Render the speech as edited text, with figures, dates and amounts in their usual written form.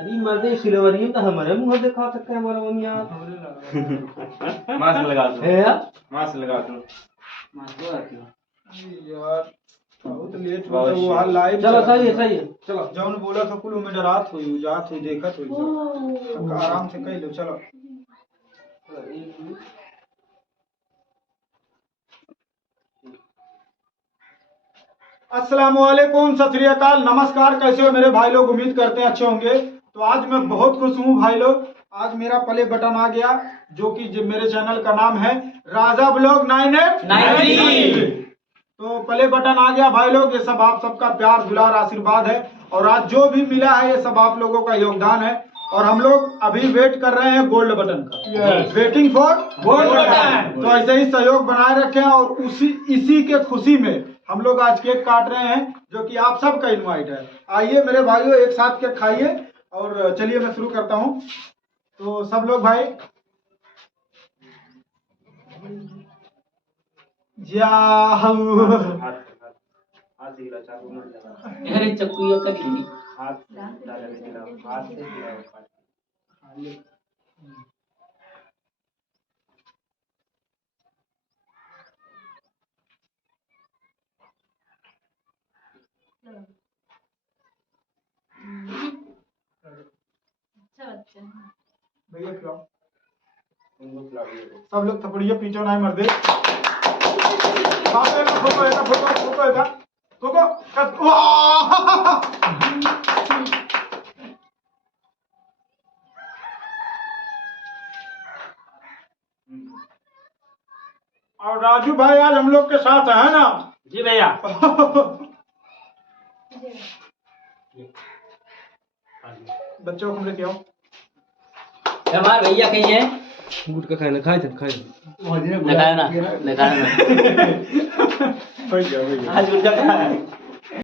अरे मर्दे सिलवरियो तो हमारे मुंह दिखा सकते हैं हमारा मम्मी यार। मास्क लगा दो, है यार मास्क लगा दो मास्क लगा के। यार बहुत लेट हो बहुत गया वो हाल लाइव। चलो सही है चलो। जौन बोला था कुल में डरात हुई जात हुई देखत हुई सब आराम से कह लो। चलो अस्सलाम वालेकुम, सत श्री अकाल, नमस्कार। कैसे हो मेरे भाई लोग? उम्मीद करते हैं अच्छे होंगे। तो आज मैं बहुत खुश हूँ भाई लोग। आज मेरा प्ले बटन आ गया जो कि मेरे चैनल का नाम है राजा ब्लॉग 9890। तो प्ले बटन आ गया भाई लोग। ये सब आप सबका प्यार दुलार आशीर्वाद है और आज जो भी मिला है ये सब आप लोगों का योगदान है। और हम लोग अभी वेट कर रहे हैं गोल्ड बटन का। Waiting for gold button. तो ऐसे ही सहयोग बनाए रखें और इसी के खुशी में हम लोग आज केक काट रहे हैं जो कि आप सबका इनवाइट है। आइए मेरे भाइयों एक साथ केक खाइए। और चलिए मैं शुरू करता हूँ। तो सब लोग भाई हाथ से हिला, चाकू मत लगा, अरे चक्कू का ढीली हाथ से हिलाओ, हाथ से हिलाओ। अच्छा बच्चा है। भैया खिलाओ। उनको खिलाइए। सब लोग थपड़िए पीछे ना मर दे। बाप रे फोटो है फोटो है फोटो कट। और राजू भाई आज हम लोग के साथ है ना? जी भैया। बच्चों को हम लेके आओ। हमारे भैया कहीं है गुट का खाए खाए दिखाया ना भैया आज गुट का खाया